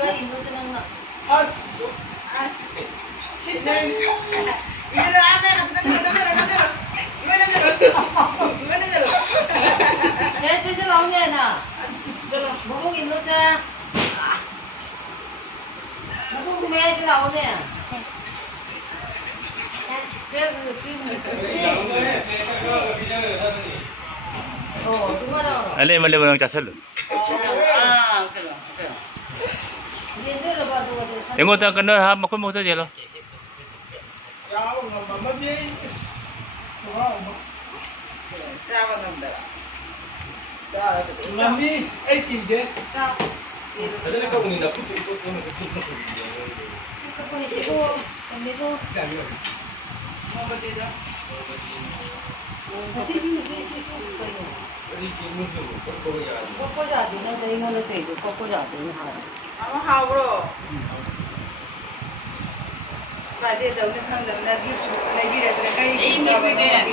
이거 인도주는 거. As. Kita. Mira, ame, kamera. Gimana? 내 슬슬 나오냐 나. 무국 인도자. 무국 구매해도 나오네. 누가라. Alay mali mo ng chasal. 얘들을 봐도 Tingo ta kano ha makon mo ta jelo. Mami, ay kinje.